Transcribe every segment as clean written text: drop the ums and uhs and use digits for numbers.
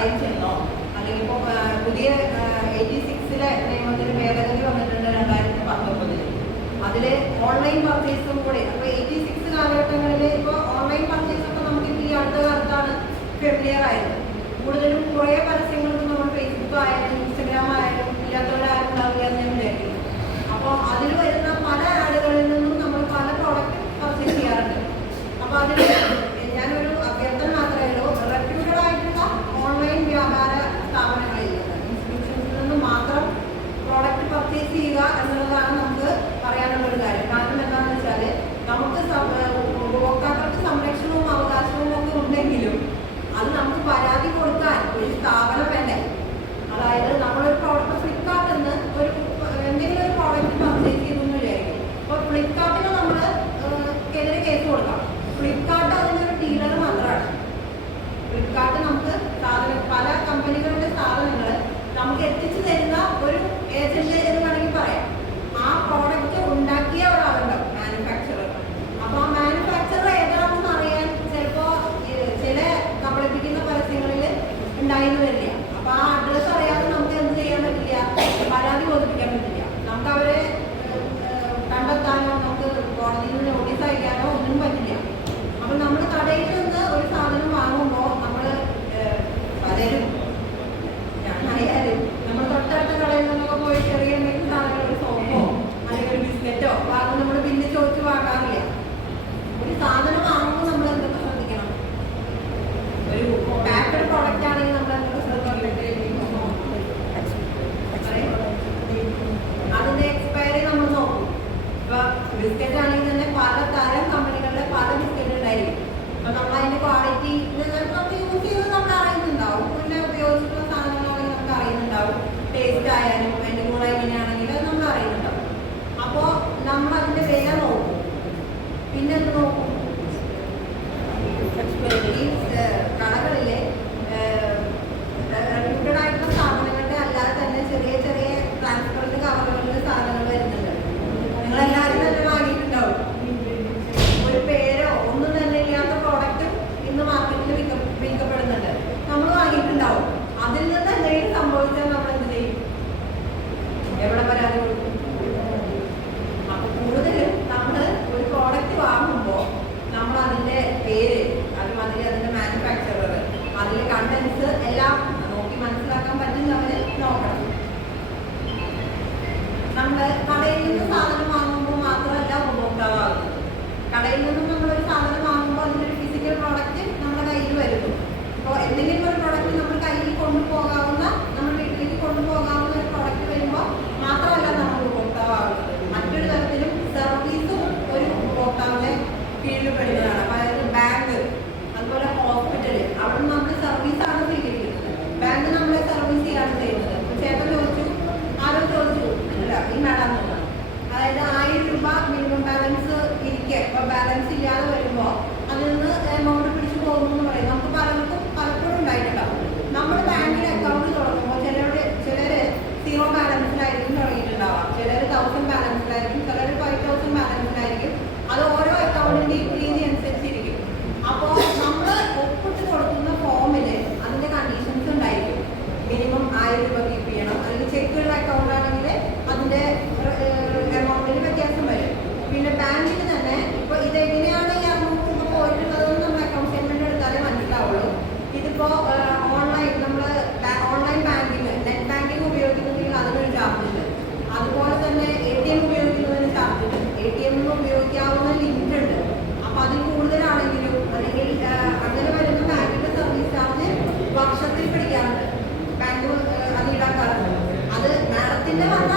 കടയിൽ ചെന്നോ അല്ലെങ്കിൽ ഇപ്പോൾ പുതിയ 86-ലെ നിയമത്തിന് ഭേദഗതി വന്നിട്ടുണ്ട് 2019. അതിൽ ഓൺലൈൻ പർച്ചേസും കൂടെ. അപ്പോൾ 86 കാലഘട്ടങ്ങളിൽ ഇപ്പോൾ ഓൺലൈൻ പർച്ചേസൊക്കെ നമുക്കിപ്പോൾ ഈ അടുത്ത കാലത്താണ് ഫെമിലിയർ ആയത്. കൂടുതലും കുറേ പരസ്യങ്ങൾക്ക് നമ്മൾ ഫേസ്ബുക്ക് ആയാലും ഇൻസ്റ്റഗ്രാം ആയാലും ഇല്ലാത്തവരാരും ഉണ്ടാവില്ല എന്ന് ഞാൻ വിചാരിക്കുന്നു. അപ്പോൾ അതിൽ വരുന്ന പല ആളുകളിൽ നിന്നും നമ്മൾ പല പ്രോഡക്റ്റ് പർച്ചേസ് ചെയ്യാറുണ്ട്. അപ്പോൾ അതിൽ ഞാനൊരു അഭ്യർത്ഥന മാത്രമേ ഉള്ളൂ, റെപ്യൂട്ടഡ് ആയിട്ടുള്ള ഓൺലൈൻ വ്യാപാര സ്ഥാപനങ്ങളിൽ ഇൻസ്റ്റിറ്റ്യൂഷൻസിൽ നിന്ന് മാത്രം പ്രോഡക്റ്റ് പർച്ചേസ് ചെയ്യുക എന്നുള്ളതാണ് നമുക്ക് പറയാനുള്ളൊരു കാര്യം. കാരണം എന്താണെന്ന് വെച്ചാൽ നമുക്ക് ഉപഭോക്താക്കൾക്ക് സംരക്ഷണവും അവകാശവും ഒക്കെ ഉണ്ടെങ്കിലും അത് നമുക്ക് പരാതി കൊടുക്കാൻ ഒരു സ്ഥാപനം വേണ്ടേ. അതായത് നമ്മളൊരു പ്രോഡക്റ്റ് ഫ്ലിപ്കാർട്ടിൽ നിന്ന് എന്തെങ്കിലും ഒരു പ്രോഡക്റ്റ് പർച്ചേസ് ചെയ്തു എന്ന് വിചാരിക്കും. അപ്പോൾ ഫ്ലിപ്കാർട്ടിന് നമ്മൾ എതിരെ കേസ് കൊടുക്കാം. ഫ്ലിപ്കാർട്ട് അതിനൊരു ഡീലർ മാത്രമാണ്. ഫ്ലിപ്കാർട്ട് നമുക്ക് പല കമ്പനികളുടെ സാധനങ്ങൾ നമുക്ക് എത്തിച്ചു തരുന്ന ഒരു ഏജന്റ് എന്ന് വേണമെങ്കിൽ പറയാം. ആ പ്രോഡക്റ്റ് ഉണ്ടാക്കിയ ഒരാളുണ്ടാവും, മാനുഫാക്ചറർ. അപ്പോൾ ആ മാനുഫാക്ചറർ ഏതാണെന്ന് അറിയാൻ ചിലപ്പോൾ ചില കബളിപ്പിക്കുന്ന പരസ്യങ്ങളിൽ ഉണ്ടായിരുന്നു വരില്ല. അപ്പോൾ ആ അഡ്രസ്സ് അറിയാതെ നമുക്ക് എന്ത് ചെയ്യാൻ പറ്റില്ല, പരാതി ബോധിപ്പിക്കാൻ പറ്റില്ല. നമുക്ക് അവരെ കണ്ടെത്താനോ നമുക്ക് കോടതിയിൽ നിന്ന് നോട്ടീസ് അയക്കാനോ ഒന്നും പറ്റില്ല. അപ്പോൾ നമ്മൾ കടയിൽ നിന്ന് ഒരു സാധനം വാങ്ങുമ്പോൾ നമ്മൾ പലരും ഞാനായാലും നമ്മൾ തൊട്ടടുത്ത കടയിൽ നിന്നൊക്കെ പോയി ചെറിയ എന്തെങ്കിലും സാധനം ഒരു സോപ്പോ അല്ലെങ്കിൽ ഒരു ബിസ്ക്കറ്റോ വാങ്ങുമ്പോൾ നമ്മൾ ബില്ല് ചോദിച്ച് വാങ്ങാറില്ല. ഒരു സാധനം വാങ്ങുമ്പോൾ നമ്മൾ എന്തൊക്കെ ശ്രദ്ധിക്കണം? ഒരു പാക്കഡ് പ്രോഡക്റ്റ് ആണെങ്കിൽ നമ്മൾ എന്തൊക്കെ ശ്രദ്ധിക്കണം? അതിന്റെ എക്സ്പയറി നമ്മൾ നോക്കും. ഇപ്പൊ ബിസ്ക്കറ്റ് ആണെങ്കിൽ തന്നെ പല തരം കമ്പനികളുടെ പല ബിസ്ക്കറ്റ് ഉണ്ടായിരിക്കും. അപ്പൊ നമ്മൾ അതിന്റെ ക്വാളിറ്റി നമുക്ക് യൂസ് ചെയ്ത് നമ്മൾ അറിയുന്നുണ്ടാവും. മുന്നേ ഉപയോഗിച്ചിട്ടുള്ള സാധനങ്ങളാണെങ്കിൽ നമുക്ക് അറിയുന്നുണ്ടാവും. ടേസ്റ്റ് ആയാലും അതിന്റെ കൂടെ എങ്ങനെയാണെങ്കിലും അത് നമ്മൾ അറിയുന്നുണ്ടാവും. അപ്പോൾ നമ്മൾ അതിന്റെ വില നോക്കും. പിന്നെ എന്ത് നോക്കും? ഈ കടകളിലെ റെപ്യൂട്ടഡ് ആയിട്ടുള്ള സ്ഥാപനങ്ങളുടെ അല്ലാതെ തന്നെ ചെറിയ ചെറിയ ട്രാൻസ്പെറന്റ് കവറുകളിൽ സാധനങ്ങൾ വരുന്നുണ്ട്. നിങ്ങളെല്ലാവരും തന്നെ വാങ്ങിയിട്ടുണ്ടാവും. ഒരു പേരോ ഒന്നും തന്നെ ഇല്ലാത്ത പ്രോഡക്റ്റും ഇന്ന് മാർക്കറ്റിൽ വിൽക്കപ്പെടുന്നുണ്ട്. നമ്മൾ വാങ്ങിയിട്ടുണ്ടാവും. അതിൽ നിന്ന് എന്തെങ്കിലും സംഭവിച്ചാൽ നമ്മൾ എന്ത് ചെയ്യും? എവിടെ പരാതി കൊടുക്കും? അപ്പൊ കൂടുതലും നമ്മൾ ഒരു പ്രോഡക്റ്റ് വാങ്ങുമ്പോൾ നമ്മൾ അതിന്റെ പേര്, അതിന്റെ മാനുഫാക്ചറർ, അതിലെ കണ്ടന്റ്സ് എല്ലാം നോക്കി മനസ്സിലാക്കാൻ പറ്റുന്നവര് നോക്കണം. നമ്മൾ കടയിൽ നിന്ന് സാധനം വാങ്ങുമ്പോൾ മാത്രമല്ല ഉപഭോക്താവാകുന്നത്. കടയിൽ നിന്നും നമ്മളൊരു സാധനം വാങ്ങുമ്പോൾ അതിനൊരു ഫിസിക്കൽ പ്രോഡക്റ്റ് നമ്മുടെ കയ്യിൽ വരുന്നു. അപ്പോൾ എന്തെങ്കിലും ഒരു പ്രോഡക്റ്റ് നമ്മൾ കയ്യിൽ കൊണ്ടുപോകാവുന്ന, നമ്മുടെ വീട്ടിലേക്ക് കൊണ്ടുപോകാവുന്ന ഒരു പ്രോഡക്റ്റ് വരുമ്പോൾ മാത്രമല്ല നമ്മൾ ഉപഭോക്താവാകുന്നത്. മറ്റൊരു തരത്തിലും സർവീസും ഒരു ഉപഭോക്താവിന്റെ കീഴിൽ പെടുന്നതാണ്. അതായത് ബാങ്ക്, അതുപോലെ ഹോസ്പിറ്റല്, അവിടെ നമ്മൾ സർവീസാണ് സ്വീകരിക്കുന്നത്. ബാങ്ക് നമ്മളെ സർവീസ് ചെയ്യാണ് ചെയ്യുന്നത്. ചേട്ടൻ ചോദിച്ചു, ആരോ ചോദിച്ചു, അല്ല ഈ മാഡം തോന്നുന്നു, അതായത് 1000 രൂപ മിനിമം ബാലൻസ് ഇരിക്കെ, ഇപ്പൊ ബാലൻസ് ഇല്ലാതെ വരുമ്പോൾ അതിൽ നിന്ന് എമൗണ്ട് പിടിച്ചു പോകുന്നു എന്ന് പറയും. നമുക്ക് പലപ്പോഴും ഉണ്ടായിട്ടുണ്ടാവും. നമ്മൾ ബാങ്കിൽ അക്കൗണ്ട് തുടങ്ങുമ്പോൾ ചിലര് 0 ബാലൻസിലായിരിക്കും തുടങ്ങിയിട്ടുണ്ടാവാം. ചിലർ 1000 ബാലൻസിലായിരിക്കും, ചിലർ 5000 ബാലൻസിലായിരിക്കും. അത് ഓരോ അക്കൗണ്ടിന്റെയും രീതി അനുസരിച്ചിരിക്കും. അപ്പോൾ നമ്മൾ ഒപ്പിട്ട് കൊടുക്കുന്ന ഫോമില് അതിന്റെ കണ്ടീഷൻസ് ഉണ്ടായിരിക്കും. മിനിമം 1000 രൂപ കീപ്പ് ചെയ്യണം. അല്ലെങ്കിൽ ചെക്കുള്ള അക്കൗണ്ട് ആണെങ്കിൽ അതിന്റെ എമൗണ്ടിൽ വ്യത്യാസം വരും. പിന്നെ ബാങ്കിൽ തന്നെ ഇപ്പൊ ഇതെങ്ങനെയാണ് ഈ അമൗണ്ട് രൂപ പോയിട്ടുള്ളതെന്ന് നമ്മൾ അക്കൗണ്ട് സ്റ്റേറ്റ്മെന്റ് എടുത്താലേ മനസ്സിലാവുള്ളൂ. ഇതിപ്പോ ഓൺലൈൻ ബാങ്കിങ്, നെറ്റ് ബാങ്കിങ് ഉപയോഗിക്കുന്നുണ്ടെങ്കിൽ അതിനൊരു ചാർജ് ഉണ്ട്. അതുപോലെ തന്നെ ATM ഉപയോഗിക്കുന്നതിന് ചാർജ് ഉണ്ട്. ATM ഉപയോഗിക്കാവുന്ന ലിമിറ്റ് ഉണ്ട്. അപ്പൊ അതിൽ കൂടുതലാണെങ്കിലും അല്ലെങ്കിൽ അങ്ങനെ വരുന്ന ബാങ്കിന്റെ സർവീസ് ചാർജ് വർഷത്തിൽ പിടിക്കാറുണ്ട്. ബാങ്ക് അത് ഈടാക്കാറുണ്ട്. അത് മാഡത്തിന്റെ വന്ന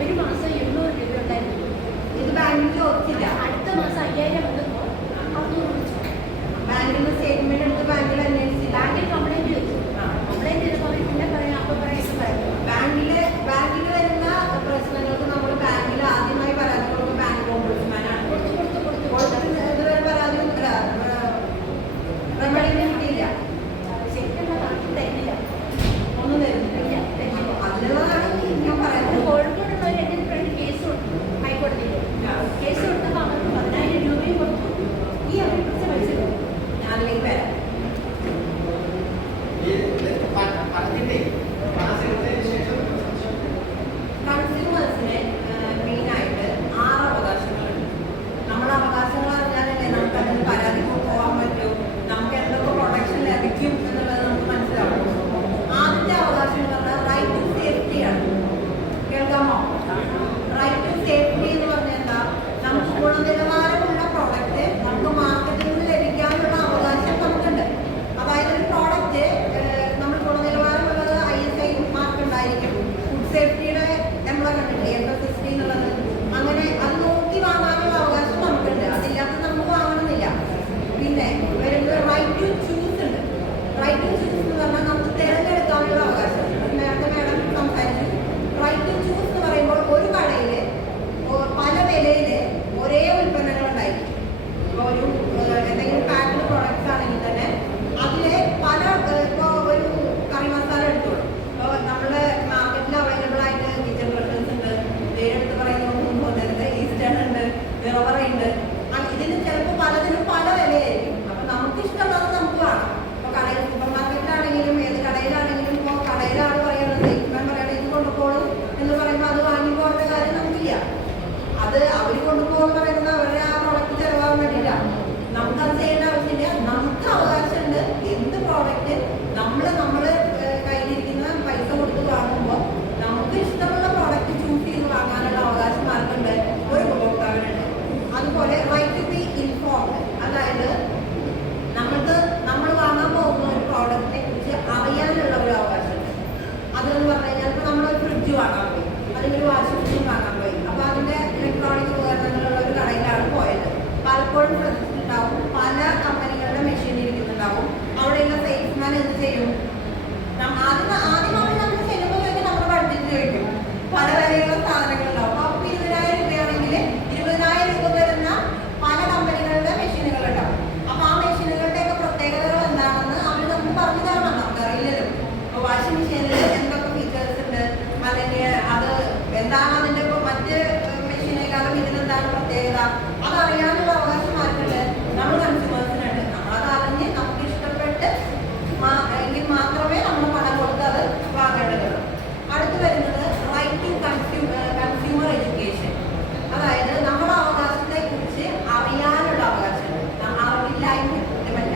ഒരു മാസം 200 രൂപ ഉണ്ടായിരുന്നു. ഇത് ബാങ്കിൽ ചോദിച്ചില്ല. അടുത്ത മാസം 5000 വന്നപ്പോൾ ബാങ്കിൽ നിന്ന് സ്റ്റേറ്റ്മെന്റ് എടുത്ത് ബാങ്കിൽ അന്വേഷിച്ചില്ല. ബാങ്കിൽ കംപ്ലൈന്റ് ചോദിച്ചു. കംപ്ലൈന്റ് ചെയ്തപ്പോൾ പിന്നെ പറയാം, അപ്പൊ പറയാം പറയുന്നത് ബാങ്കിൽ വരുന്ന പ്രശ്നങ്ങൾക്ക് നമ്മൾ ബാങ്കിൽ ആദ്യമായി പരാതി കൊടുക്കുന്ന ബാങ്ക് ഓംബുഡ്സ്മാനാണ്. ഇതുവരെ പരാതി കിട്ടിയില്ല. ശരിക്കുള്ള കണക്ക് തരുന്നില്ല, ഒന്നും തരുന്നില്ല. അതിനുള്ളതാണ് ഞാൻ പറയുന്നത്. കോഴിക്കോടുള്ളവർ എൻ്റെ ഫ്രണ്ട് കേസ് കൊടുത്തു ഹൈക്കോടതിയിൽ. കേസ് കൊടുത്തപ്പോൾ അവർക്ക് 10000 രൂപയും കൊടുത്തു. ഈ അവരെ കുറിച്ച് മനസ്സിലാവും. ഞാനിലേക്ക് വരാം. കൺസ്യൂമേഴ്സിന് മെയിനായിട്ട് 6 അവകാശങ്ങളുണ്ട്. നമ്മുടെ അവകാശങ്ങൾ അറിഞ്ഞാലല്ലേ നമുക്ക് അതിന് പരാതി പോകാൻ പറ്റൂ, നമുക്ക് എന്തൊക്കെ പ്രൊട്ടക്ഷൻ ലഭിക്കും എന്നുള്ളത് നമുക്ക് മനസ്സിലാവും. ആദ്യത്തെ അവകാശം എന്ന് പറഞ്ഞാൽ റൈറ്റ് ടു സേഫ്റ്റിയാണ്. കേൾക്കാമോ? റൈറ്റ് ടു സേഫ്റ്റി എന്ന് പറഞ്ഞാൽ എന്താ? നമുക്ക് ഗുണനിലവാരമുള്ള പ്രോഡക്റ്റ് നമുക്ക് മാർക്കറ്റിൽ നിന്ന് ലഭിക്കാനുള്ള അവകാശം നമുക്കുണ്ട്. അതായത് ഒരു പ്രോഡക്റ്റ് നമ്മൾ ഗുണനിലവാരമുള്ളത് ISI മാർക്ക് ഉണ്ടായിരിക്കും. ഫുഡ് സേഫ്റ്റിയുടെ നമ്മളെ കണ്ടില്ലേ FSSD എന്നുള്ളത്, അങ്ങനെ അത് നോക്കി വാങ്ങാനുള്ള അവകാശം നമുക്കുണ്ട്. അതില്ലാത്ത നമുക്ക് വാങ്ങണമെന്നില്ല. പിന്നെ വരുന്നത് റൈറ്റ് ടു ചൂസ് ഉണ്ട്. റൈറ്റ് ടു ചൂസ് എന്ന് പറഞ്ഞാൽ നമുക്ക് തിരഞ്ഞെടുക്കാനുള്ള അവകാശം. നേരത്തെ മാഡം സംസാരിച്ചു. റൈറ്റ് ടു ചൂസ് എന്ന് പറയുമ്പോൾ ഒരു കടയിൽ പല വിലയിൽ ഒരേ ഉൽപ്പന്നങ്ങൾ ഉണ്ടായിരിക്കും. ഇപ്പോൾ ഒരു എന്തെങ്കിലും പാക്ഡ് പ്രോഡക്റ്റ്സ് ആണെങ്കിൽ തന്നെ അതിലെ പല ഇപ്പോൾ ഒരു കറി മസാല എടുത്തോളൂ. ഇപ്പോൾ നമ്മുടെ മാർക്കറ്റിൽ അവൈലബിൾ ആയിട്ട് കിച്ചൺ ബ്രഷസ് ഉണ്ട്, പേരെടുത്ത് പറയുന്നതൊന്നും തോന്നരുത്, ഈസ്റ്റേൺ ഉണ്ട്, വിറവറ ഉണ്ട്. ഇതിന് ചിലപ്പോൾ പലതിനും പല വിലയായിരിക്കും. അപ്പം നമുക്ക് ഇഷ്ടമുള്ളത് നമുക്ക് വേണം. ഇപ്പോൾ കടയിൽ സൂപ്പർ മാർക്കറ്റിലാണെങ്കിലും ഏത് കടയിലാണെങ്കിലും ഇപ്പോൾ കടയിലാണ് പറയുന്നത് സെയിൽസ്മാൻ പറയുന്നത് ഇത് കൊണ്ടുപോകും എന്ന് പറയുമ്പോൾ അത് വാങ്ങി പോകേണ്ട കാര്യം നമുക്കില്ല. അത് അവർ കൊണ്ടുപോകുമെന്ന് പറയുന്നത് അവരുടെ ആ പ്രോഡക്റ്റ് ചിലവാകാൻ വേണ്ടിയില്ല. നമുക്കത് ചെയ്യേണ്ട ആവശ്യമില്ല. നമുക്ക് അവകാശമുണ്ട്. എന്ത് പ്രോഡക്റ്റ് നമ്മൾ കയ്യിലിരിക്കുന്ന പൈസ കൊടുത്ത് വാങ്ങുമ്പോൾ നമുക്ക് ഇഷ്ടമുള്ള പ്രോഡക്റ്റ് ചൂസ് ചെയ്ത് വാങ്ങാനുള്ള അവകാശം ആർക്കുണ്ട്? ഒരു ഉപഭോക്താവിനുണ്ട്. അതുപോലെ റൈറ്റ് ടു ബി ഇൻഫോംഡ്, അതായത് നമ്മൾ വാങ്ങാൻ പോകുന്ന ഒരു പ്രോഡക്റ്റിനെ കുറിച്ച് അറിയാനുള്ള ഒരു അവകാശമുണ്ട്. അതെന്ന് പറഞ്ഞു കഴിഞ്ഞാൽ ഇപ്പോൾ നമ്മളൊരു ഫ്രിഡ്ജ് വാങ്ങാൻ പോയി, അല്ലെങ്കിൽ ഒരു വാഷിംഗ് മെഷീൻ വാങ്ങാൻ പോയി. അപ്പോൾ അതിൻ്റെ ഇലക്ട്രോണിക് ഉപകരണങ്ങളുള്ള ഒരു കടയിലാണ് പോയത്. പലപ്പോഴും ശ്രദ്ധിച്ചിട്ടുണ്ടാവും പല കമ്പനികളുടെ മെഷീൻ ഇരിക്കുന്നുണ്ടാവും. അവിടെയുള്ള സെയിൽസ്മാൻ എന്ത് ചെയ്യും? ആദ്യം അവർ നമ്മൾ ചെല്ലുമ്പോൾ ചോദിക്കും, നമ്മുടെ ബഡ്ജറ്റ് ചോദിക്കും. പല വിലയുള്ള സാധനങ്ങളുണ്ടാവും. അപ്പോൾ 20,000 രൂപയാണെങ്കിൽ 20,000 രൂപ വരുന്ന പല കമ്പനികളുടെ മെഷീനുകൾ ഉണ്ടാവും. അപ്പോൾ ആ മെഷീനുകളുടെയൊക്കെ പ്രത്യേകതകൾ എന്താണെന്ന് അവർ നമുക്ക് പറഞ്ഞു തരണം. നമുക്കറിയില്ലല്ലോ. ഇപ്പോൾ വാഷിംഗ് മെഷീനിൽ എന്തൊക്കെ ഫീച്ചേഴ്സ് ഉണ്ട്, അല്ലെങ്കിൽ അത് എന്താണ് അതിൻ്റെ ഇപ്പോൾ മറ്റ് മെഷീനേക്കാളും ഇതിനെന്താണ് പ്രത്യേകത, അതറിയാനുള്ള അവകാശം ആർക്കുണ്ട്? നമ്മൾ കൺസ്യൂമേഴ്സിനുണ്ട്. നമ്മളത് അറിഞ്ഞ് നമുക്ക് ഇഷ്ടപ്പെട്ട് എങ്കിൽ മാത്രമേ നമ്മൾ പണം കൊടുത്ത് അത് വാങ്ങേണ്ടതുള്ളൂ. അടുത്ത് വരുന്നത് റൈറ്റ് ടു കൺസ്യൂമർ എഡ്യൂക്കേഷൻ, അതായത് നമ്മുടെ അവകാശത്തെ കുറിച്ച് അറിയാനുള്ള അവകാശമുണ്ട്. അറിവില്ലായ്മല്ല,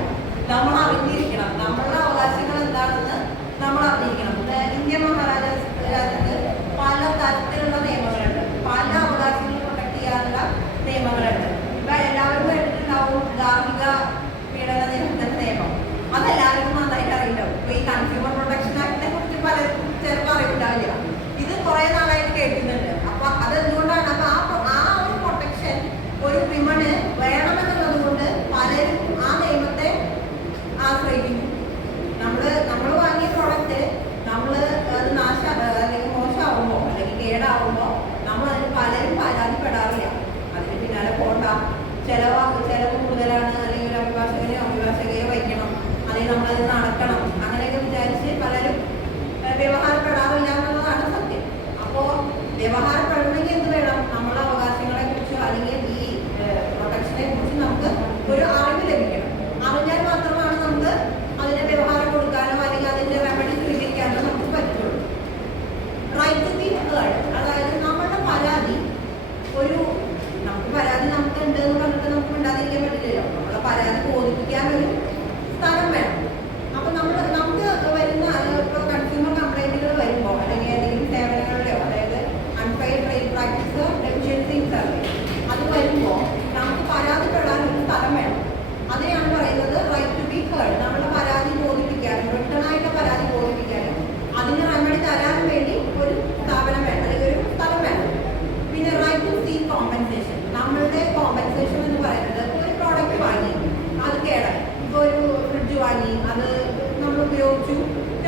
നമ്മൾ അറിഞ്ഞിരിക്കണം. നമ്മളുടെ അവകാശങ്ങൾ എന്താണെന്ന് നമ്മൾ അറിഞ്ഞിരിക്കണം. ഇന്ത്യ മഹാരാജ്യത്ത് പല തരത്തിലുള്ള നിയമങ്ങളുണ്ട്. പല അവകാശങ്ങൾ പ്രൊട്ടക്ട് ചെയ്യാനുള്ള നിയമങ്ങളുണ്ട്. ഇപ്പൊ എല്ലാവരും കേട്ടിട്ടുണ്ടാവും ഗാർഹിക പീഡന നിരോധന നിയമം. അതെല്ലാവർക്കും നന്നായിട്ട് അറിയിണ്ടാവും. ഇപ്പൊ ഈ കൺസ്യൂമർ പ്രൊട്ടക്ഷൻ ആക്ടിനെ കുറിച്ച് പലർക്കും ചിലപ്പോൾ അറിവുണ്ടാവില്ല. ഇത് കുറെ നാളായിട്ട് കേൾക്കുന്നുണ്ട്. അപ്പൊ അതെന്തുകൊണ്ടാണ്? അപ്പൊ ആ ഒരു പ്രൊട്ടക്ഷൻ ഒരു വിമണ് വേണമെന്നുള്ളത് കൊണ്ട് പലരും ആ നിയമത്തെ ആശ്രയിക്കുന്നു. നമ്മൾ വാങ്ങിയ പ്രോഡക്റ്റ് നമ്മൾ അത് അല്ലെങ്കിൽ മോശമാകുമ്പോൾ അല്ലെങ്കിൽ കേടാവുമ്പോൾ നമ്മൾ അതിന് പലരും പരാതിപ്പെടാറില്ല. അതിന് പിന്നാലെ പോകണ്ട, ചെലവ് കൂടുതലാണ്, അല്ലെങ്കിൽ ഒരു അഭിഭാഷകയോ വയ്ക്കണം, അല്ലെങ്കിൽ നമ്മളത് നടക്കണം, അങ്ങനെയൊക്കെ വിചാരിച്ച് പലരും വ്യവഹാരപ്പെടാറില്ല എന്നുള്ളതാണ് സത്യം. അപ്പോൾ വ്യവഹാരപ്പെടണമെങ്കിൽ എന്ത് വേണം? നമ്മളെ അവകാശങ്ങളെ കുറിച്ചോ അല്ലെങ്കിൽ ഈ പ്രൊട്ടക്ഷനെ കുറിച്ച് നമുക്ക് ഒരു അറിവ് ലഭിക്കണം. അറിഞ്ഞാൽ മാത്രമാണ് നമുക്ക് അതിനെ വ്യവഹാരം കൊടുക്കാനോ അല്ലെങ്കിൽ അതിൻ്റെ റെമഡി സ്വീകരിക്കാനോ നമുക്ക് പറ്റുള്ളൂ. റൈറ്റ് ടു ബി ഹേർഡ്, അതായത് നമ്മളുടെ പരാതി നമുക്ക് ഉണ്ട് എന്ന് പറഞ്ഞിട്ട് നമുക്ക് ഉണ്ടാതിരിക്കാൻ പറ്റില്ലല്ലോ. നമ്മളെ പരാതി ബോധിപ്പിക്കാനൊരു സ്ഥലം വേണം. അപ്പം നമുക്ക് വരുന്ന ഇപ്പോൾ കൺസ്യൂമർ കംപ്ലൈൻറ്റുകൾ വരുമ്പോൾ അല്ലെങ്കിൽ ഏതെങ്കിലും സേവനങ്ങളുടെയോ അതായത് unfair trade practice deficiency survey അത് വരുമ്പോൾ നമുക്ക് പരാതിപ്പെടാൻ ഒരു സ്ഥലം വേണം. അതിനെയാണ് പറയുന്നത് റൈറ്റ് ടു ബി ഹേർഡ്. നമ്മുടെ പരാതി ബോധിപ്പിക്കാനും റിട്ടേണായിട്ട് പരാതി ബോധിപ്പിക്കാനും അതിന് റെമഡി തരാൻ വേണ്ടി ഒരു സ്ഥാപനം വേണം അല്ലെങ്കിൽ ഒരു സ്ഥലം വേണം. പിന്നെ റൈറ്റ് ടു സീക്ക് കോമ്പൻസേഷൻ. നമ്മളുടെ കോമ്പൻസേഷൻ എന്ന് പറയുന്നത് ഒരു പ്രോഡക്റ്റ് വാങ്ങി അത് കേടായി. ഇപ്പോൾ ഒരു ഫ്രിഡ്ജ് വാങ്ങി അത് നമ്മൾ ഉപയോഗിച്ചു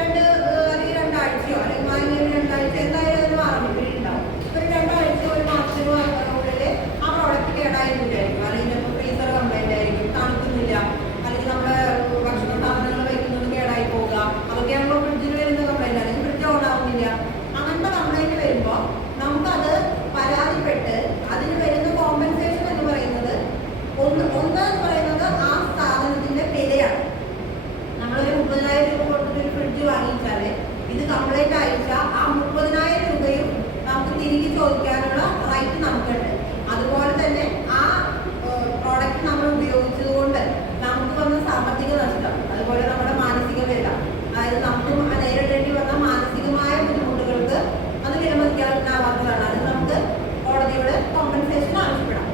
അല്ലെങ്കിൽ 2 ആഴ്ചയോ അല്ലെങ്കിൽ വാങ്ങിയ 2 ആഴ്ച എന്തായാലും ഒരു വാറണ്ടി ഉണ്ടാവും. ഒരു 2 ആഴ്ച ഒരു മാസത്തിനുള്ളിൽ ആ പ്രോഡക്റ്റ് കേടായെന്ന് വിചാരിക്കും. അല്ലെങ്കിൽ ചിലപ്പോൾ ഫ്രീസർ കംപ്ലൈൻ്റ് ആയിരിക്കും, തണുക്കുന്നില്ല, അല്ലെങ്കിൽ നമ്മുടെ ഭക്ഷണ സാധനങ്ങൾ വയ്ക്കുന്നത് കേടായി പോകുക, അതൊക്കെയാണല്ലോ ഫ്രിഡ്ജിൽ വരുന്ന കംപ്ലൈൻറ്റ്. അല്ലെങ്കിൽ ഫ്രിഡ്ജ് ഓൺ ആവുന്നില്ല. അങ്ങനത്തെ കംപ്ലൈൻറ്റ് വരുമ്പോൾ നമുക്കത് പരാതിപ്പെട്ട് അതിന് വരുന്ന കോമ്പൻസേഷൻ എന്ന് പറയുന്നത് ഒന്ന് എന്ന് പറയുന്നത് ആ സാധനത്തിൻ്റെ വിലയാണ്. നമ്മളൊരു 30,000 രൂപ കൊടുത്തിട്ട് ഒരു ഫ്രിഡ്ജ് വാങ്ങിച്ചാൽ കംപ്ലൈന്റ് അയച്ചാൽ ആ 30,000 രൂപയും നമുക്ക് തിരികെ ചോദിക്കാനുള്ള റൈറ്റ് നമുക്കുണ്ട്. അതുപോലെ തന്നെ ആ പ്രോഡക്റ്റ് നമ്മൾ ഉപയോഗിച്ചതുകൊണ്ട് നമുക്ക് വന്ന സാമ്പത്തിക നഷ്ടം, അതുപോലെ നമ്മുടെ മാനസിക വ്യത, അതായത് നമുക്ക് നേരിടേണ്ടി വന്ന മാനസികമായ ബുദ്ധിമുട്ടുകൾക്ക് അത് വിലമതിക്കാനാവാത്തതാണ്. അത് നമുക്ക് കോടതിയോട് കോമ്പൻസേഷൻ ആവശ്യപ്പെടാം.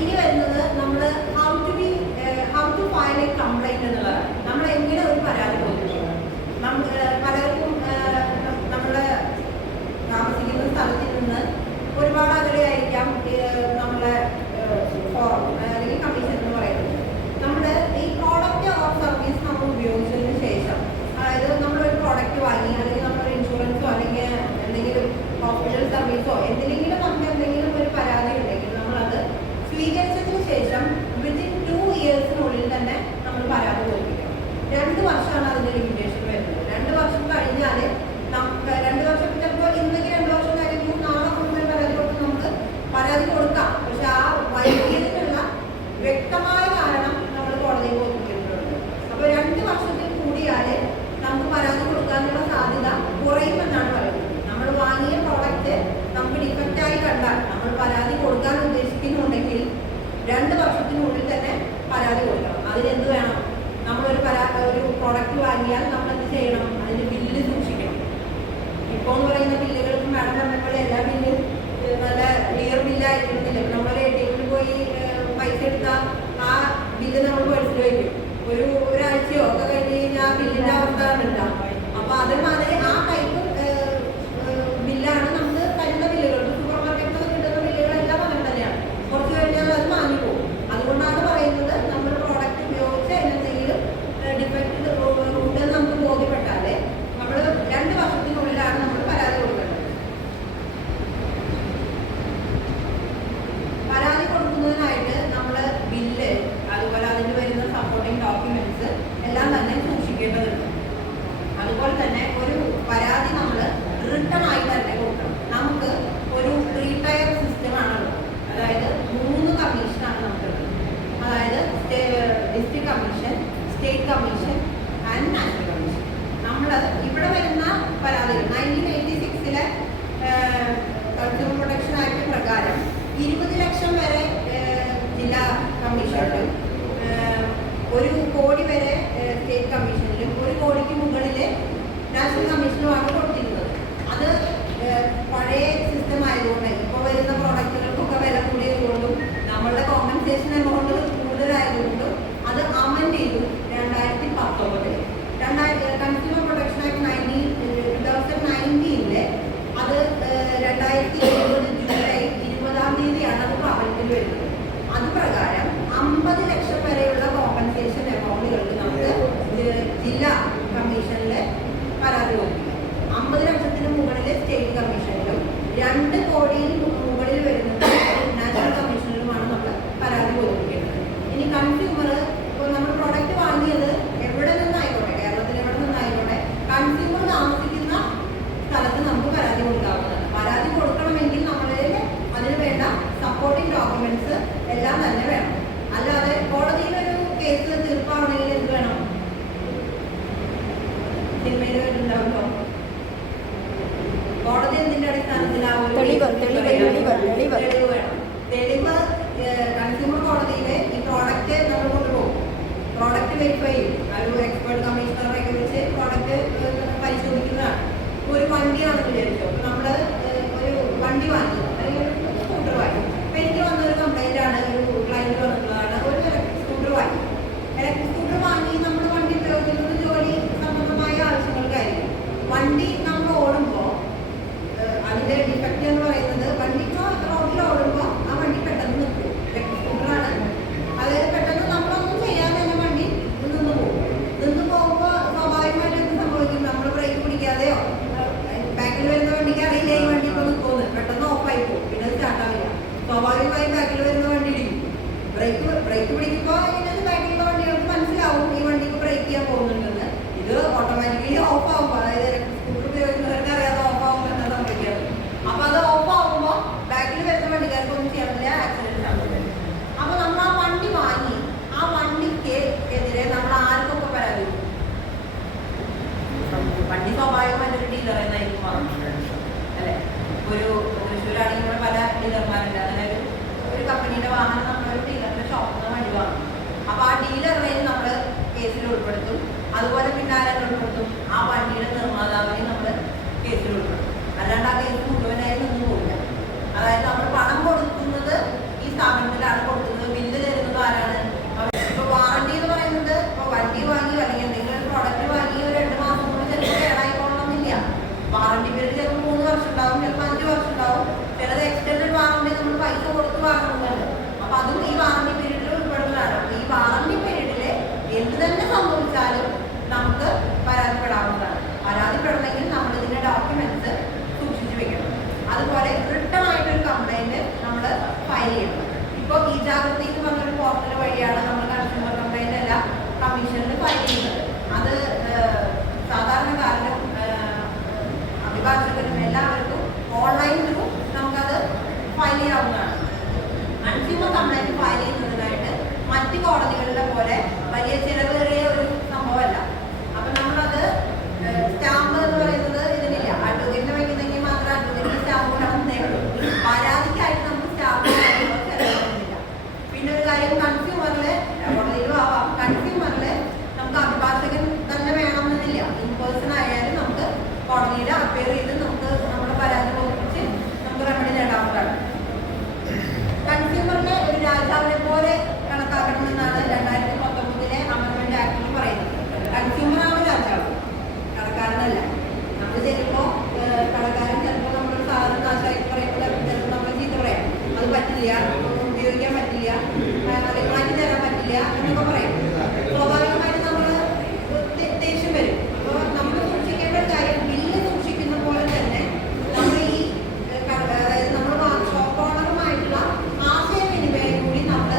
ഇനി വരുന്നത് നമ്മൾ how to file a complaint എന്നുള്ളതാണ്. നമ്മൾ എങ്ങനെ ഒരു പരാതി കൊടുക്കുന്നത്? പലർക്കും നമ്മുടെ താമസിക്കുന്ന സ്ഥലത്തിൽ നിന്ന് ഒരുപാട് അകലെയായിരിക്കാം നമ്മളെ ഫോറം അല്ലെങ്കിൽ കമ്മീഷൻ എന്ന് പറയുന്നത്. നമ്മുടെ ഈ പ്രോഡക്റ്റ് ഓർ സർവീസ് നമ്മൾ ഉപയോഗിച്ചതിന് ശേഷം, അതായത് നമ്മളൊരു പ്രോഡക്റ്റ് വാങ്ങി അല്ലെങ്കിൽ നമ്മളൊരു ഇൻഷുറൻസോ അല്ലെങ്കിൽ എന്തെങ്കിലും ഹോസ്പിറ്റൽ സർവീസോ എന്തെങ്കിലും നമുക്ക് എന്തെങ്കിലും ഒരു പരാതി ഉണ്ടെങ്കിൽ നമ്മളത് സ്വീകരിച്ചതിന് ശേഷം വിത്തിൻ 2 ഇയേഴ്സിനുള്ളിൽ തന്നെ നമ്മൾ പരാതി കൊടുപ്പിക്കണം. 2 വർഷമാണ് അതിന്റെ ലിമിറ്റേഷൻ വരുന്നത്. 2 വർഷം കഴിഞ്ഞാൽ 2 വർഷം ചിലപ്പോൾ ഇന്നേക്ക് 2 വർഷം കഴിഞ്ഞു നാളെ മുഴുവൻ പരാതി കൊടുത്ത് നമുക്ക് പരാതി കൊടുക്കാം. പക്ഷെ ആ വൈകിയതിനുള്ള വ്യക്തമായ കാരണം നമ്മൾ കോടതിയിൽ കൊടുത്തിട്ടുണ്ട്. അപ്പോൾ 2 വർഷത്തിൽ കൂടിയാൽ നമുക്ക് പരാതി കൊടുക്കാനുള്ള സാധ്യത കുറയുമെന്നാണ് പറയുന്നത്. നമ്മൾ വാങ്ങിയ പ്രോഡക്റ്റ് നമുക്ക് ഡിഫക്റ്റായി കണ്ടാൽ നമ്മൾ പരാതി കൊടുക്കാൻ ഉദ്ദേശിക്കുന്നുണ്ടെങ്കിൽ 2 വർഷത്തിനുള്ളിൽ തന്നെ പരാതി കൊടുക്കണം. അതിനെന്ത് വേണം? നമ്മളൊരു പ്രോഡക്റ്റ് വാങ്ങിയാൽ നമ്മൾ എന്ത് ചെയ്യണം? അതിൻ്റെ ബില്ല് സൂക്ഷിക്കണം. ഇപ്പോൾ എന്ന് പറയുന്ന ബില്ലുകൾക്ക് മാഡം പറഞ്ഞപ്പോൾ എല്ലാ ബില്ലും നല്ല ക്ലിയർ ബില്ലായിരിക്കണമെന്നില്ല. നമ്മളൊരു ATM പോയി പൈസ എടുത്താൽ ആ ബില്ല് നമ്മൾ പേഴ്സിൽ വയ്ക്കും. ഒരാഴ്ചയോ ഒക്കെ കഴിഞ്ഞ് കഴിഞ്ഞാൽ ആ ബില്ലിൻ്റെ അവസ്ഥ ഉണ്ടാവും. അപ്പോൾ അതേമാതിരി ആ ടൈപ്പ് ബില്ലാണ് നമുക്ക് തരുന്ന ബില്ലുകൾ. സൂപ്പർ മാർക്കറ്റിൽ കിട്ടുന്ന ബില്ലുകളെല്ലാം അങ്ങനെ തന്നെയാണ്. കുറച്ച് കഴിഞ്ഞാൽ അത് മാറിപ്പോകും. അതുകൊണ്ടാണ് പറയുന്നത് നമ്മൾ പ്രോഡക്റ്റ് ഉപയോഗിച്ച് അതിനെന്തെങ്കിലും ഡിഫക്റ്റ് ഉണ്ടെന്ന് നമുക്ക് ബോധ്യപ്പെട്ടാലേ നമ്മൾ 2 വർഷത്തിനുള്ളിലാണ് നമ്മൾ പരാതി കൊടുക്കേണ്ടത്. പരാതി കൊടുക്കുന്നതിനായിട്ട് നമ്മൾ ബില്ല്, അതുപോലെ അതിന് വരുന്ന സപ്പോർട്ടിംഗ് ഡോക്യുമെന്റ്സ് എല്ലാം തന്നെ സൂക്ഷിക്കേണ്ടതുണ്ട്. അതുപോലെ തന്നെ ഒരു പരാതി നമ്മൾ റിട്ടേൺ ആയി തന്നെ കൊടുക്കണം. നമുക്ക് ഒരു 3 ടയർ സിസ്റ്റമാണുള്ളത്. അതായത് 3 കമ്മീഷനാണ് നമുക്കുള്ളത്. അതായത് district commission, state commission and national commission. നമ്മൾ ഇവിടെ വരുന്ന പരാതികൾ 1986 കൺസ്യൂമർ പ്രൊട്ടക്ഷൻ ആക്ട് പ്രകാരം 20 ലക്ഷം വരെ ജില്ലാ കമ്മീഷനിലും 1 കോടി വരെ സ്റ്റേറ്റ് കമ്മീഷനിലും 1 കോടിക്ക് മുകളിൽ നാഷണൽ കമ്മീഷനുമാണ് കൊടുത്തിരുന്നത്. അത് പഴയ സിസ്റ്റം ആയതുകൊണ്ട് ഇപ്പോൾ വരുന്ന പ്രോഡക്റ്റുകൾക്കൊക്കെ വില കൂടിയതുകൊണ്ടും നമ്മളുടെ കോമ്പൻസേഷൻ എമൗണ്ട് കൂടുതലായതുകൊണ്ടും അത് അമെൻഡ് ചെയ്തു 2019. കൺസ്യൂമർ പ്രൊട്ടക്ഷൻ ആക്ട് 2019 അത് 2020 ജൂലൈ 20-ാം തീയതിയാണ് അത് പ്രാബല്യത്തിൽ വരുന്നത്. അത് പ്രകാരം 50 ലക്ഷം വരെയുള്ള കോമ്പൻസേഷൻ എമൗണ്ടുകൾക്ക് നമുക്ക് ജില്ലാ കമ്മീഷനിൽ പരാതി കൊടുക്കുക. 50 ലക്ഷത്തിന് മുകളിൽ സ്റ്റേറ്റ് കമ്മീഷനിലും 2 കോടിയിൽ മുകളിൽ വരുന്നത് നാഷണൽ കമ്മീഷനിലുമാണ് നമ്മൾ പരാതി കൊടുക്കേണ്ടത്. ഇനി കൺസ്യൂമർ ഇപ്പോൾ നമ്മൾ പ്രോഡക്റ്റ് വാങ്ങിയത് എവിടെ നിന്നായിക്കോട്ടെ, കേരളത്തിൽ എവിടെ നിന്നായിക്കോട്ടെ, കൺസ്യൂമർ താമസിക്കുന്ന സ്ഥലത്ത് നമുക്ക് പരാതി കൊടുക്കാവുന്നതാണ്. പരാതി കൊടുക്കണമെങ്കിൽ നമ്മളിൽ അതിന് വേണ്ട സപ്പോർട്ടിംഗ് ഡോക്യുമെന്റ്സ് എല്ലാം തന്നെ വേണം. അല്ലാതെ കോടതിയിലൊരു കേസ് തീർപ്പാണെങ്കിൽ എന്ത് വേണം? സിനിമയിൽ വരുന്നുണ്ടാവുമല്ലോ, കോടതി എന്തിന്റെ അടിസ്ഥാനത്തിലാണ് തെളിവ് വേണം. തെളിവ് കൺസ്യൂമർ കോടതിയിലെ ഈ പ്രോഡക്റ്റ് നമ്മൾ കൊണ്ടുപോകും. പ്രോഡക്റ്റ് വെരിഫൈ ചെയ്യും. ഒരു എക്സ്പേർട്ട് കമ്മീഷണറൊക്കെ വെച്ച് പ്രോഡക്റ്റ് പരിശോധിക്കുന്നതാണ്. ഒരു വണ്ടിയാണെന്ന് വിചാരിച്ചോ, നമ്മൾ ഒരു വണ്ടി വാങ്ങി അല്ലെങ്കിൽ ഒരു സ്കൂട്ടർ വാങ്ങി. അപ്പം എനിക്ക് വന്നൊരു കംപ്ലൈൻ്റ് ആണ്, ഒരു ക്ലൈൻറ്റ് വന്നിട്ടുള്ളതാണ്. ഒരു ഇലക്ട്രിക് സ്കൂട്ടർ വാങ്ങി. ഇലക്ട്രിക് സ്കൂട്ടർ വാങ്ങി നമ്മൾ വണ്ടി ഉപയോഗിക്കുന്നത് ജോലി സംബന്ധമായ ആവശ്യങ്ങൾക്കായിരിക്കും. വണ്ടി നമ്മൾ ഓടുമ്പോൾ അതിൻ്റെ ഡിഫക്റ്റ് എന്ന് പറയുന്നത് വണ്ടി റോഡിൽ ഓടുമ്പോൾ ആ വണ്ടി പെട്ടെന്ന് നിൽക്കും. ഇലക്ട്രിക് സ്കൂട്ടറാണ്. അതായത് പെട്ടെന്ന് നമ്മളൊന്നും ചെയ്യാതെ തന്നെ വണ്ടി നിന്ന് പോകും. നിന്ന് പോകുമ്പോൾ സ്വാഭാവികമായിട്ട് എന്ത് സംഭവിക്കും? നമ്മൾ ബ്രേക്ക് പിടിക്കാതെയോ ബാക്കിൽ വരുന്ന വണ്ടിക്ക് അറിയില്ല ഈ വണ്ടി ഇപ്പോൾ നിൽക്കുമെന്ന്, പെട്ടെന്ന് ഓഫായി പോകും. പിന്നെ അത് സ്റ്റാർട്ടാവില്ല. സ്വാഭാവികമായും ബാക്കിൽ വരുന്ന വണ്ടി ഇടിക്കും. ബ്രേക്ക് പിടിക്കുമ്പോൾ ഇതിനകത്ത് ബാക്കിലുള്ള വണ്ടികൾക്ക് മനസ്സിലാവും അതുപോലെ പിന്നെ ആരെങ്കിലും കൊടുക്കും ആ വണ്ടിയുടെ നിർമ്മാതാവിനെ നമ്മൾ കേസിൽ ഉൾപ്പെടുത്തും. അല്ലാണ്ട് ആ കേസ് മുഴുവനായി നിന്ന് പോകില്ല. അതായത് നമ്മൾ പണം കൊടുക്കുന്നത് ഈ സ്ഥാപനത്തിലാണ് കൊടുക്കുന്നത്, ബില്ല് തരുന്നത് ആരാണ്? ഇപ്പൊ വാറണ്ടി എന്ന് പറയുന്നത് ഇപ്പൊ വണ്ടി വാങ്ങി അല്ലെങ്കിൽ എന്തെങ്കിലും ഒരു പ്രോഡക്റ്റ് വാങ്ങി ഒരു 2 മാസം കൊണ്ട് ചിലപ്പോൾ കേടായിക്കൊള്ളണമെന്നില്ല. വാറണ്ടി പീരീഡ് ചിലപ്പോൾ 3 വർഷം ഉണ്ടാവും, ചിലപ്പോൾ 5 വർഷം ഉണ്ടാവും. ചിലത് എക്സ്റ്റൻഡഡ് വാറണ്ടി നമ്മൾ പൈസ കൊടുത്ത് വാങ്ങുന്നുണ്ട്. അപ്പൊ അതും ഈ വാറണ്ടി പീരീഡിൽ ഉൾപ്പെടുന്നതാണ്. ഈ വാറണ്ടി പീരീഡില് എന്ത് തന്നെ സംഭവിച്ചാലും നമുക്ക് പരാതിപ്പെടാവുന്നതാണ്. പരാതിപ്പെടണമെങ്കിൽ നമ്മൾ ഇതിന്റെ ഡോക്യുമെന്റ്സ് സൂക്ഷിച്ചു വെക്കണം. അതുപോലെ റിട്ടേൺ ആയിട്ടൊരു കംപ്ലൈന്റ് നമ്മൾ ഫയൽ ചെയ്യണം. ഇപ്പോൾ ഈ ജാഗ്രതി എന്ന് പറഞ്ഞൊരു പോർട്ടൽ വഴിയാണ് നമ്മൾ കൺസ്യൂമർ കംപ്ലൈന്റ് എല്ലാം കമ്മീഷനിൽ ഫയൽ ചെയ്യുന്നത്. അത് സാധാരണക്കാരനും അഭിഭാഷകരും എല്ലാവർക്കും ഓൺലൈൻ ത്രൂ നമുക്കത് ഫയൽ ചെയ്യാവുന്നതാണ്. കൺസ്യൂമർ കംപ്ലൈന്റ് ഫയൽ ചെയ്യുന്നതിനായിട്ട് മറ്റ് കോടതികളിലെ പോലെ വലിയ ചിലവേറിയ ഒരു സംഭവമല്ല. അപ്പൊ നമ്മളത് സ്റ്റാമ്പ് എന്ന് പറയുന്നത് ഇതിനില്ല. അഡ്വക്കേറ്റിനെ വയ്ക്കുന്നെങ്കിൽ മാത്രമേ അഡ്വക്കേറ്റിന് സ്റ്റാമ്പ് വേണമെന്നേ ഉള്ളൂ. പരാതിക്കായിട്ട് നമുക്ക് സ്റ്റാമ്പ് ചെലവുന്നില്ല. പിന്നെ ഒരു കാര്യം, കൺസ്യൂമറില് കോടതിയിലും ആവാം, കൺസ്യൂമറില് നമുക്ക് അഭിഭാഷകൻ തന്നെ വേണമെന്നില്ല. ഇൻപേഴ്സൺ ആയാലും നമുക്ക് കോടതിയിൽ അപ്പയർ ചെയ്ത് നമുക്ക് നമ്മുടെ പരാതി ബോധിപ്പിച്ച് നമുക്ക് റെമഡി നേടാവുന്നതാണ്. കൺസ്യൂമറിനെ ഒരു രാജാവിനെ പോലെ കണക്കാക്കണമെന്നാണ് 2019 അമെൻഡ്മെന്റ് ആക്ടിൽ പറയുന്നത്. കൺസ്യൂമറാണ് രാജാവ്, കടക്കാരനല്ല. നമ്മൾ ചെല്ലുമ്പോൾ കടക്കാരൻ ചിലപ്പോൾ നമ്മളൊരു സാധനം നാശമായി പറയുമ്പോൾ ചിലപ്പോൾ നമ്മൾ ചീത്ത പറയാം, അത് പറ്റില്ല, ഉപയോഗിക്കാൻ പറ്റില്ല, അല്ലെങ്കിൽ മാറ്റി തരാൻ പറ്റില്ല എന്നൊക്കെ പറയും. സ്വാഭാവികമായിട്ട് നമ്മൾ ദേഷ്യം വരും. അപ്പോൾ നമ്മൾ സൂക്ഷിക്കേണ്ട ഒരു കാര്യം, ബില്ല് സൂക്ഷിക്കുന്ന പോലെ തന്നെ നമ്മൾ ഈ അതായത് നമ്മൾ ഷോപ്പ് ഓണറുമായിട്ടുള്ള ആശയവിനിമയം കൂടി നമ്മൾ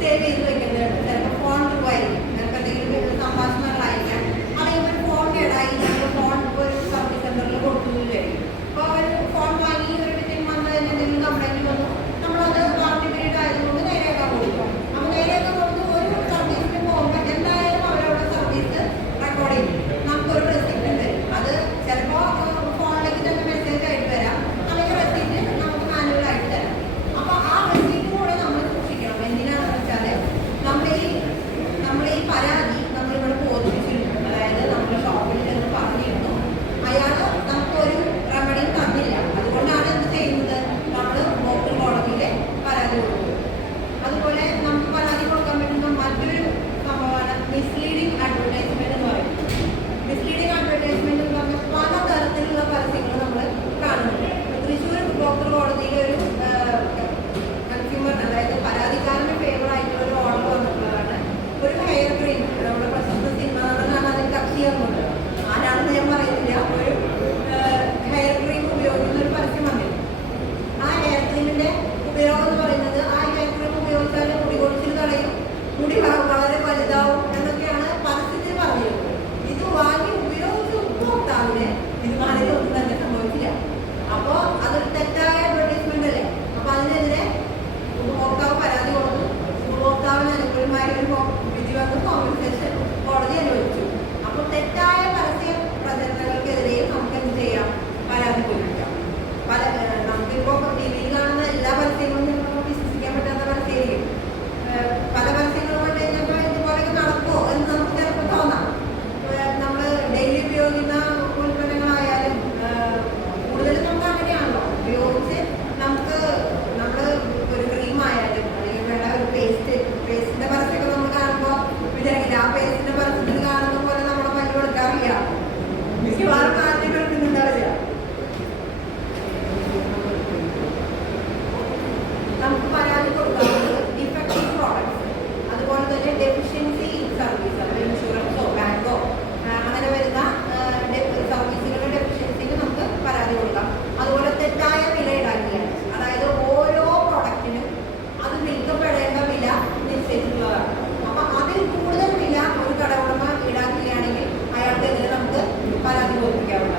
സേവ് ചെയ്ത് വെക്കേണ്ടതുണ്ട്. ചിലപ്പോൾ ഫോൺ രൂപമായിരിക്കും, ചിലപ്പോൾ എന്തെങ്കിലും സംഭാഷണങ്ങളായിരിക്കാം, അല്ലെങ്കിൽ ഒരു ഫോൺ കേടായി നമ്മൾ ഫോൺ ഒരു സർവീസ് സെന്ററിൽ കൊടുക്കുകയായിരിക്കും. അപ്പോൾ അവർ ഫോൺ വാങ്ങി ഒരു വിറ്റിന് വന്ന് എന്തെങ്കിലും കംപ്ലൈൻറ്റ് വന്നു, നമ്മളത് വാറണ്ടി പീരീഡ് ആയതുകൊണ്ട് നേരെയാക്കാൻ കൊടുക്കും. അപ്പോൾ നേരെയാക്കാൻ കൊടുത്ത് ഒരു സർവീസിന് പോകുമ്പോൾ എന്തായാലും അവരവിടെ സർവീസ് റെക്കോർഡ് ചെയ്യും. നമുക്കൊരു റെസിപ്റ്റ് തരും. അത് ചിലപ്പോൾ ഫോണിലേക്ക് തന്നെ മെസ്സേജ് ആയിട്ട് വരാം, അല്ലെങ്കിൽ റെസിപ്റ്റ് നമുക്ക് മാനുവലായിട്ട് തരാം. അപ്പോൾ ആ റെസിപ്റ്റ് കൂടെ നമ്മൾ സൂക്ഷിക്കണം. എന്തിനാണെന്ന് വെച്ചാൽ നമ്മൾ ഈ പരാതി നമ്മളിവിടെ ബോധിപ്പിച്ചിരുന്നു. അതായത് നമ്മുടെ ഷോപ്പിൽ ചെന്ന് പറഞ്ഞിരുന്നു, അയാൾ നമുക്കൊരു റെമഡി തന്നില്ല. അതുകൊണ്ടാണ് എന്ത് ചെയ്യുന്നത്, നമ്മൾ ലോക്കൽ കോടതിയിൽ പരാതി കൊടുക്കുന്നത്. അതുപോലെ നമുക്ക് പരാതി കൊടുക്കാൻ പറ്റുന്ന മറ്റൊരു സംഭവമാണ് മിസ്ലീഡിംഗ് അഡ്വർടൈസ്മെന്റ് എന്ന് പറയുന്നത്. മിസ്ലീഡിംഗ് അഡ്വർടൈസ്മെന്റ് എന്ന് പറഞ്ഞാൽ പല തരത്തിലുള്ള പരസ്യങ്ങൾ നമ്മൾ കാണുന്നുണ്ട്. തൃശ്ശൂർ ഉപഭോക്തൃ കോടതിയിലെ ഒരു കൺസ്യൂമർ, അതായത് പരാതിക്കാരന് ഫേവർ ആയിട്ടുള്ള ഒരു ഓർഡർ വന്നിട്ടുള്ളതാണ്. ഒരു ഹെയർ ക്രീം, നമ്മുടെ പ്രശസ്ത സിനിമ നടനാണ് അതിൽ കക്ഷിയാകുന്നത്, ആരാണെന്ന് ഞാൻ പറയുന്നില്ല. ഒരു ഹെയർ ക്രീം ഉപയോഗിക്കുന്ന ഒരു പരസ്യം വന്നിരുന്നു. ആ ഹെയർ ക്രീമിന്റെ ഉപയോഗം എന്ന് പറയുന്നത്, ആ ഹെയർ ക്രീം ഉപയോഗിച്ചാൽ മുടി കൊഴിച്ചിൽ തടയും, മുടി വളരെ വലുതാവും എന്നൊക്കെയാണ് പരസ്യത്തിൽ പറഞ്ഞിരുന്നത്. ഇത് വാങ്ങി ഉപയോഗിച്ച ഉപഭോക്താവിന് ഇത് വളരെ ഒന്നും തന്നെ സംഭവിച്ചില്ല. അപ്പോൾ അതൊരു തെറ്റായ അഡ്വർടൈസ്മെന്റ് അല്ലേ? അപ്പൊ അതിനെതിരെ ഉപഭോക്താവ് പരാതി കൊടുത്തു. ഉപഭോക്താവിന് അനുകൂലമായ ഒരു വിധി വന്ന് കോമ്പൻസേഷൻ കോടതി അനുവദിച്ചു. അപ്പോൾ തെറ്റായ പരസ്യ പ്രചരണങ്ങൾക്കെതിരെയും നമുക്ക് എന്ത് ചെയ്യാം, പരാതി കൊടുക്കാം. നമുക്കിപ്പോൾ ടി വിയിൽ കാണുന്ന എല്ലാ പരസ്യങ്ങളും നമുക്ക് വിശ്വസിക്കാൻ പറ്റാത്ത പരസ്യമായിരിക്കും. പല പരസ്യങ്ങളും കൊണ്ട് കഴിഞ്ഞപ്പോൾ ഇതുപോലെയൊക്കെ നടക്കുമോ എന്ന് നമുക്ക് ചിലപ്പോൾ തോന്നാം. നമ്മൾ ഡെയിലി ഉപയോഗിക്കുന്ന ഉൽപ്പന്നങ്ങളായാലും കൂടുതലും നമുക്ക് അങ്ങനെയാണല്ലോ ഉപയോഗിച്ച് നമുക്ക് നമ്മൾ ഒരു ക്രീം ആയാലും അല്ലെങ്കിൽ വേണ്ട ഒരു പേസ്റ്റിന്റെ പരസ്യമൊക്കെ നമ്മൾ കാണുമ്പോൾ വിചാരിക്കില്ല, ആ പേസ്റ്റിന്റെ പരസ്യത്തിൽ കാണുന്ന പോലെ നമ്മുടെ പല്ല് കൊടുക്കാറില്ല. മിക്കവാറും ആദ്യം എടുക്കുന്നുണ്ടാവില്ല. നമുക്ക് പരാതി കൊടുക്കാവുന്നത് ഡിഫക്റ്റീവ് പ്രോഡക്ട്സ്, അതുപോലെ തന്നെ ഡെഫിഷ്യൻസി ഇൻ സർവീസ്, അത് ഇൻഷുറൻസോ ബാങ്കോ അങ്ങനെ വരുന്ന സർവീസുകളുടെ ഡെഫിഷ്യൻസിക്ക് നമുക്ക് പരാതി കൊടുക്കാം. അതുപോലെ തെറ്റായ വില ഈടാക്കിയാണ്, അതായത് ഓരോ പ്രോഡക്റ്റിനും അത് വിൽക്കപ്പെടേണ്ട വില നിശ്ചയിച്ചിട്ടുള്ളതാണ്. അപ്പം അതിൽ കൂടുതൽ വില ഒരു കട ഉടമ ഈടാക്കുകയാണെങ്കിൽ അയാൾക്കെതിരെ നമുക്ക് പരാതി കൊടുപ്പിക്കാവുന്നതാണ്.